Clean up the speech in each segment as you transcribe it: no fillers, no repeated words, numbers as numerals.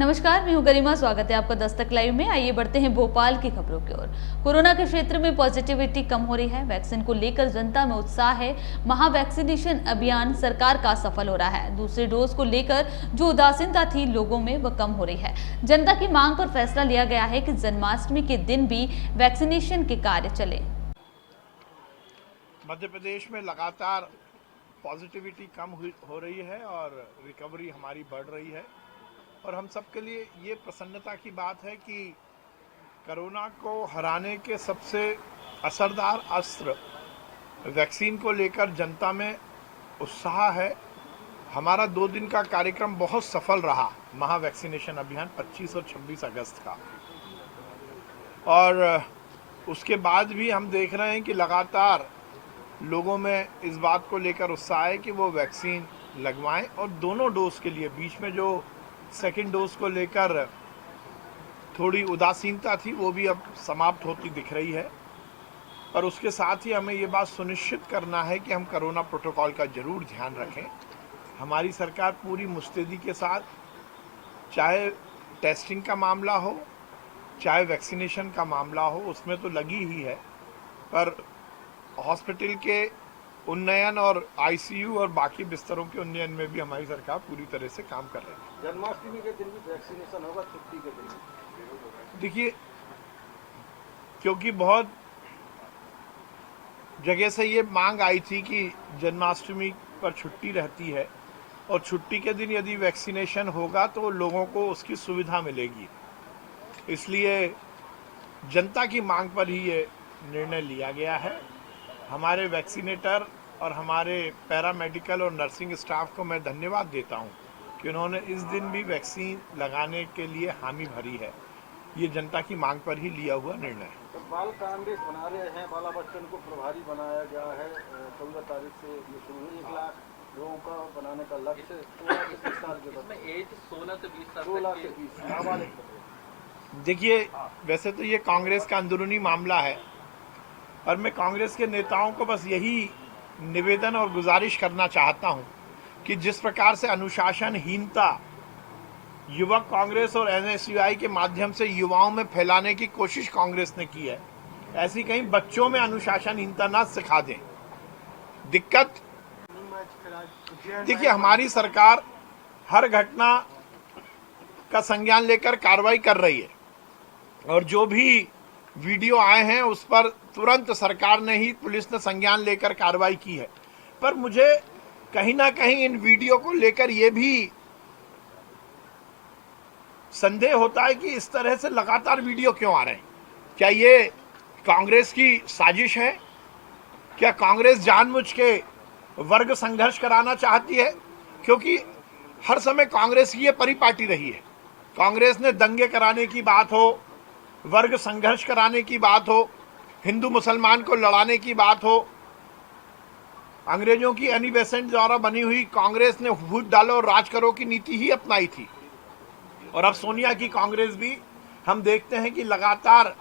नमस्कार, मैं हूं गरिमा। स्वागत है आपका दस्तक लाइव में। आइए बढ़ते हैं भोपाल की खबरों की ओर। कोरोना के क्षेत्र में पॉजिटिविटी कम हो रही है। वैक्सीन को लेकर जनता में उत्साह है। महा वैक्सीनेशन अभियान सरकार का सफल हो रहा है। दूसरे डोज को लेकर जो उदासीनता थी लोगों में वह कम हो रही है। जनता की मांग पर फैसला लिया गया है कि जन्माष्टमी के दिन भी वैक्सीनेशन के कार्य चले। मध्य प्रदेश में लगातार पॉजिटिविटी कम हो रही है और रिकवरी हमारी बढ़ रही है और हम सबके लिए ये प्रसन्नता की बात है कि कोरोना को हराने के सबसे असरदार अस्त्र वैक्सीन को लेकर जनता में उत्साह है। हमारा 2 दिन का कार्यक्रम बहुत सफल रहा, महा वैक्सीनेशन अभियान 25 और 26 अगस्त का, और उसके बाद भी हम देख रहे हैं कि लगातार लोगों में इस बात को लेकर उत्साह है कि वो वैक्सीन लगवाएं और दोनों डोज के लिए। बीच में जो सेकंड डोज को लेकर थोड़ी उदासीनता थी वो भी अब समाप्त होती दिख रही है, पर उसके साथ ही हमें ये बात सुनिश्चित करना है कि हम कोरोना प्रोटोकॉल का जरूर ध्यान रखें। हमारी सरकार पूरी मुस्तैदी के साथ, चाहे टेस्टिंग का मामला हो चाहे वैक्सीनेशन का मामला हो, उसमें तो लगी ही है, पर हॉस्पिटल के उन्नयन और आईसीयू और बाकी बिस्तरों के उन्नयन में भी हमारी सरकार पूरी तरह से काम कर रही है। जन्माष्टमी के दिन भी वैक्सीनेशन होगा, छुट्टी के दिन? देखिए, क्योंकि बहुत जगह से ये मांग आई थी कि जन्माष्टमी पर छुट्टी रहती है और छुट्टी के दिन यदि वैक्सीनेशन होगा तो लोगों को उसकी सुविधा मिलेगी, इसलिए जनता की मांग पर ही ये निर्णय लिया गया है। हमारे वैक्सीनेटर और हमारे पैरामेडिकल और नर्सिंग स्टाफ को मैं धन्यवाद देता हूं कि उन्होंने इस दिन भी वैक्सीन लगाने के लिए हामी भरी है। ये जनता की मांग पर ही लिया हुआ निर्णय है। तो बाल कांग्रेस बना रहे हैं, बाला बच्चन को प्रभारी बनाया गया है। 14 तारीख से ये शुरू है। 1 लाख लोगों का बनाने का लक्ष्य। 16 से 20 साल के बच्चे, एज 16 से 20 साल, 16 से 20 नाबालिग। देखिए, वैसे तो ये कांग्रेस का अंदरूनी मामला है और मैं कांग्रेस के नेताओं को बस यही निवेदन और गुजारिश करना चाहता हूं कि जिस प्रकार से अनुशासनहीनता युवक कांग्रेस और एनएसयूआई के माध्यम से युवाओं में फैलाने की कोशिश कांग्रेस ने की है, ऐसी कहीं बच्चों में अनुशासनहीनता ना सिखा दें। दिक्कत देखिए, हमारी सरकार हर घटना का संज्ञान लेकर कार्रवाई कर रही है और जो भी वीडियो आए हैं उस पर तुरंत सरकार ने ही, पुलिस ने संज्ञान लेकर कार्रवाई की है। पर मुझे कहीं ना कहीं इन वीडियो को लेकर यह भी संदेह होता है कि इस तरह से लगातार वीडियो क्यों आ रहे हैं। क्या ये कांग्रेस की साजिश है? क्या कांग्रेस जानबूझ के वर्ग संघर्ष कराना चाहती है? क्योंकि हर समय कांग्रेस की ये परिपाटी रही है। कांग्रेस ने दंगे कराने की बात हो, वर्ग संघर्ष कराने की बात हो, हिंदू मुसलमान को लड़ाने की बात हो, अंग्रेजों की एनी बेसेंट द्वारा बनी हुई कांग्रेस ने फूट डालो और राज करो की नीति ही अपनाई थी। और अब सोनिया की कांग्रेस भी हम देखते हैं कि लगातार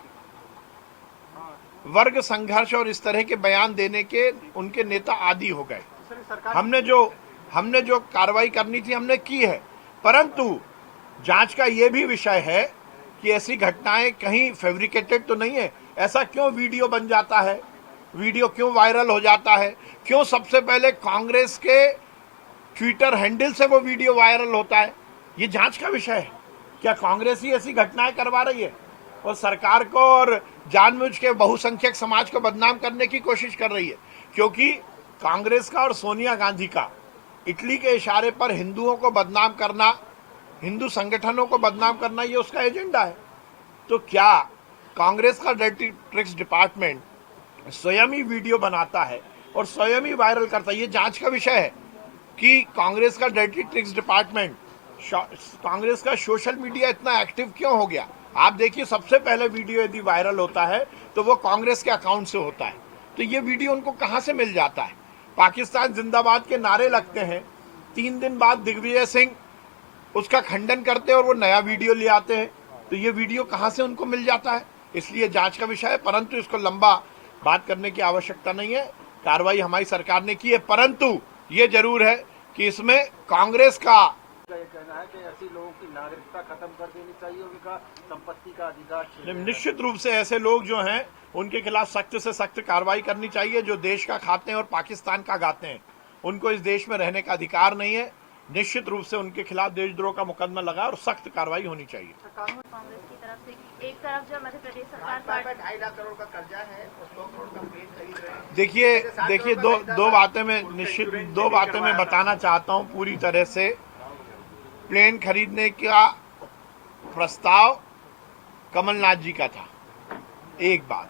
वर्ग संघर्ष और इस तरह के बयान देने के उनके नेता आदी हो गए। हमने जो कार्रवाई करनी थी हमने की है, परंतु जांच का यह भी विषय है कि ऐसी घटनाएं कहीं फैब्रिकेटेड तो नहीं है। ऐसा क्यों वीडियो बन जाता है, वीडियो क्यों वायरल हो जाता है, क्यों सबसे पहले कांग्रेस के ट्विटर हैंडल से वो वीडियो वायरल होता है, ये जांच का विषय है। क्या कांग्रेस ही ऐसी घटनाएं करवा रही है और सरकार को और जानबूझ के बहुसंख्यक समाज को बदनाम करने की कोशिश कर रही है? क्योंकि कांग्रेस का और सोनिया गांधी का इटली के इशारे पर हिंदुओं को बदनाम करना, हिंदू संगठनों को बदनाम करना, ये उसका एजेंडा है। तो क्या कांग्रेस का डर्टी ट्रिक्स डिपार्टमेंट स्वयं ही वीडियो बनाता है और स्वयं ही वायरल करता है? ये जांच का विषय है कि कांग्रेस का डर्टी ट्रिक्स डिपार्टमेंट, कांग्रेस का सोशल मीडिया इतना एक्टिव क्यों हो गया। आप देखिए, सबसे पहले वीडियो यदि वायरल होता है तो वो कांग्रेस के अकाउंट से होता है। तो ये वीडियो उनको कहां से मिल जाता है? पाकिस्तान जिंदाबाद के नारे लगते हैं, 3 दिन बाद दिग्विजय सिंह उसका खंडन करते हैं और वो नया वीडियो ले आते हैं। तो ये वीडियो कहां से उनको मिल जाता है? इसलिए जांच का विषय है, परंतु इसको लंबा बात करने की आवश्यकता नहीं है। कार्रवाई हमारी सरकार ने की है, परंतु ये जरूर है कि इसमें कांग्रेस का ये कहना है कि ऐसे लोगों की नागरिकता खत्म कर देनी चाहिए, उनका संपत्ति का अधिकार छीन निश्चित रूप से ऐसे लोग जो हैं उनके खिलाफ सख्त से सख्त कार्रवाई करनी चाहिए। जो देश का खाते हैं और पाकिस्तान का गाते हैं, उनको इस देश में रहने का अधिकार नहीं है। निश्चित रूप से उनके खिलाफ देशद्रोह का मुकदमा लगा और सख्त कार्रवाई होनी चाहिए। कांग्रेस की तरफ से एक तरफ जो मध्य प्रदेश सरकार 2.5 लाख करोड़ का कर्जा है और 100 करोड़ का प्लेन खरीद रहे हैं। देखिए दो बातें मैं निश्चित दो बातें मैं बताना चाहता हूं पूरी तरह से। प्लेन खरीदने का प्रस्ताव कमलनाथ जी का था, एक बात।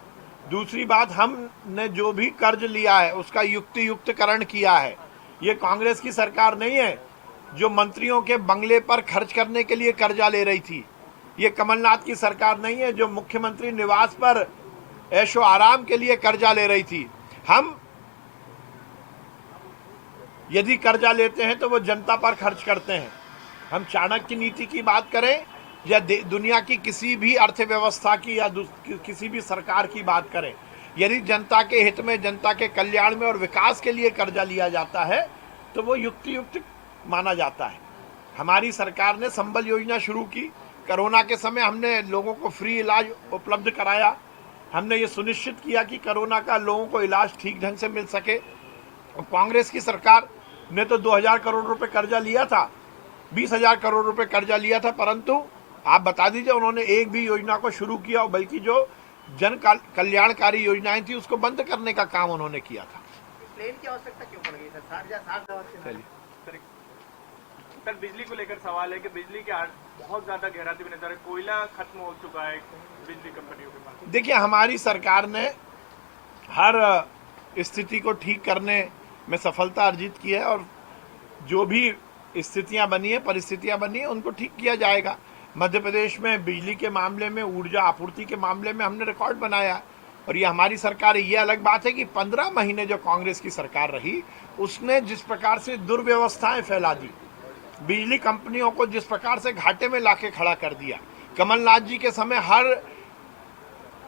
दूसरी बात, हमने जो भी कर्ज लिया है उसका युक्तियुक्तकरण किया है। ये कांग्रेस की सरकार नहीं है जो मंत्रियों के बंगले पर खर्च करने के लिए कर्जा ले रही थी। ये कमलनाथ की सरकार नहीं है जो मुख्यमंत्री निवास पर ऐशो आराम के लिए कर्जा ले रही थी। हम यदि कर्जा लेते हैं तो वो जनता पर खर्च करते हैं। हम चाणक्य नीति की बात करें या दुनिया की किसी भी अर्थव्यवस्था की या किसी भी सरकार की बात करें, यदि जनता के हित में, जनता के कल्याण में और विकास के लिए कर्जा लिया जाता है तो वो युक्तियुक्त माना जाता है। हमारी सरकार ने संबल योजना शुरू की। कोरोना के समय हमने लोगों को फ्री इलाज उपलब्ध कराया। हमने ये सुनिश्चित किया कि कोरोना का लोगों को इलाज ठीक ढंग से मिल सके। और कांग्रेस की सरकार ने तो 2000 करोड़ रुपए कर्जा लिया था, 20,000 करोड़ रुपए कर्जा लिया था, परंतु आप बता दीजिए उन्होंने एक भी योजना को शुरू किया, और बल्कि जो जन कल्याणकारी योजनाएं थी उसको बंद करने का काम उन्होंने किया था। प्लेन की आवश्यकता क्यों पड़ गई सर? 60,000 सर, बिजली को लेकर सवाल है कि बिजली के बहुत ज्यादा गहराती में नजर है, कोयला खत्म हो चुका है बिजली कंपनियों के पास। देखिए, हमारी सरकार ने हर स्थिति को ठीक करने में सफलता अर्जित की है और जो भी स्थितियां बनी है, परिस्थितियां बनी है, उनको ठीक किया जाएगा। मध्य प्रदेश में बिजली के मामले में, ऊर्जा आपूर्ति के मामले में हमने रिकॉर्ड बनाया और ये हमारी सरकार है। ये अलग बात है कि 15 महीने जो कांग्रेस की सरकार रही उसने जिस प्रकार से दुर्व्यवस्थाएं फैला दी, बिजली कंपनियों को जिस प्रकार से घाटे में लाके खड़ा कर दिया। कमलनाथ जी के समय हर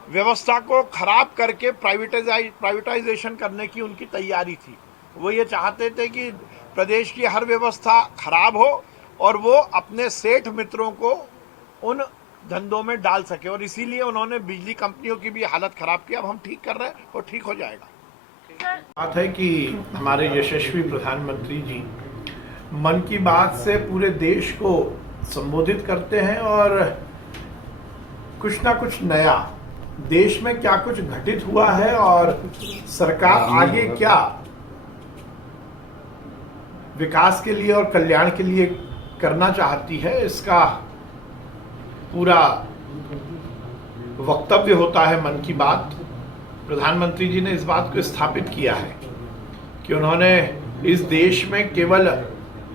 व्यवस्था को खराब करके प्राइवेटाइजेशन करने की उनकी तैयारी थी। वो ये चाहते थे कि प्रदेश की हर व्यवस्था खराब हो और वो अपने सेठ मित्रों को उन धंधों में डाल सके, और इसीलिए उन्होंने बिजली कंपनियों की भी हालत खराब की। अब हम ठीक कर रहे हैं और ठीक हो जाएगा। बात है कि हमारे यशस्वी प्रधानमंत्री जी मन की बात से पूरे देश को संबोधित करते हैं और कुछ ना कुछ नया देश में क्या कुछ घटित हुआ है और सरकार आगे क्या विकास के लिए और कल्याण के लिए करना चाहती है, इसका पूरा वक्तव्य होता है मन की बात। प्रधानमंत्री जी ने इस बात को स्थापित किया है कि उन्होंने इस देश में केवल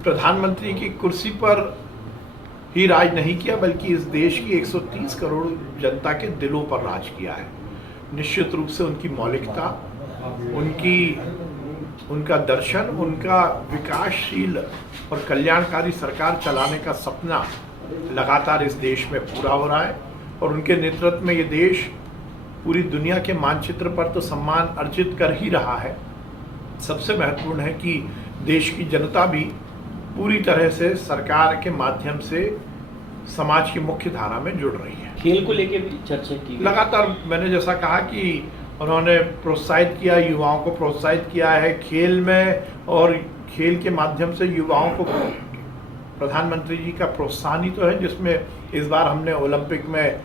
प्रधानमंत्री की कुर्सी पर ही राज नहीं किया, बल्कि इस देश की 130 करोड़ जनता के दिलों पर राज किया है। निश्चित रूप से उनकी मौलिकता, उनका दर्शन, उनका विकासशील और कल्याणकारी सरकार चलाने का सपना लगातार इस देश में पूरा हो रहा है और उनके नेतृत्व में ये देश पूरी दुनिया के मानचित्र पर तो सम्मान अर्जित कर ही रहा है। सबसे महत्वपूर्ण है कि देश की जनता भी पूरी तरह से सरकार के माध्यम से समाज की मुख्य धारा में जुड़ रही है। खेल को लेकर भी चर्चा की लगातार मैंने जैसा कहा कि उन्होंने प्रोत्साहित किया, युवाओं को प्रोत्साहित किया है खेल में, और खेल के माध्यम से युवाओं को प्रधानमंत्री जी का प्रोत्साहन ही तो है, जिसमें इस बार हमने ओलंपिक में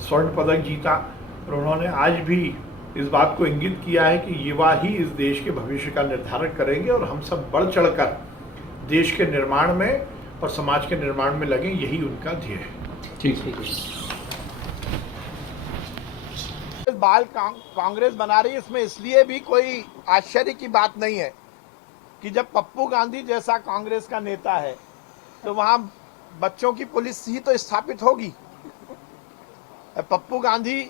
स्वर्ण पदक जीता। और उन्होंने आज भी इस बात को इंगित किया है कि युवा ही इस देश के भविष्य का निर्धारण करेंगे और हम सब बढ़ चढ़कर देश के निर्माण में और समाज के निर्माण में लगे, यही उनका ध्येय है। ठीक है। बाल कांग्रेस बना रही है, इसमें इसलिए भी कोई आश्चर्य की बात नहीं है कि जब पप्पू गांधी जैसा कांग्रेस का नेता है तो वहां बच्चों की पुलिस ही तो स्थापित होगी। पप्पू गांधी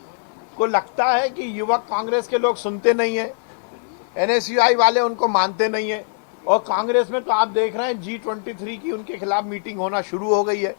को लगता है कि युवक कांग्रेस के लोग सुनते नहीं है, NSUI वाले उनको मानते नहीं है, और कांग्रेस में तो आप देख रहे हैं G23 की उनके खिलाफ मीटिंग होना शुरू हो गई है।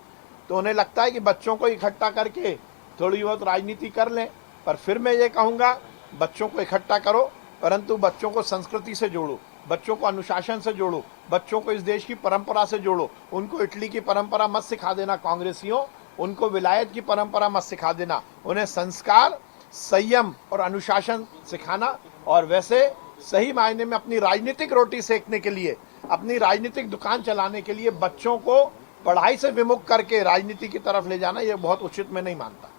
तो उन्हें लगता है कि बच्चों को इकट्ठा करके थोड़ी बहुत राजनीति कर लें। पर फिर मैं ये कहूँगा, बच्चों को इकट्ठा करो, परंतु बच्चों को संस्कृति से जोड़ो, बच्चों को अनुशासन से जोड़ो, बच्चों को इस देश की परंपरा से जोड़ो। उनको इटली की परंपरा मत सिखा देना कांग्रेसियों, उनको विलायत की परंपरा मत सिखा देना। उन्हें संस्कार, संयम और अनुशासन सिखाना, और वैसे सही मायने में अपनी राजनीतिक रोटी सेकने के लिए, अपनी राजनीतिक दुकान चलाने के लिए बच्चों को पढ़ाई से विमुख करके राजनीति की तरफ ले जाना, यह बहुत उचित मैं नहीं मानता।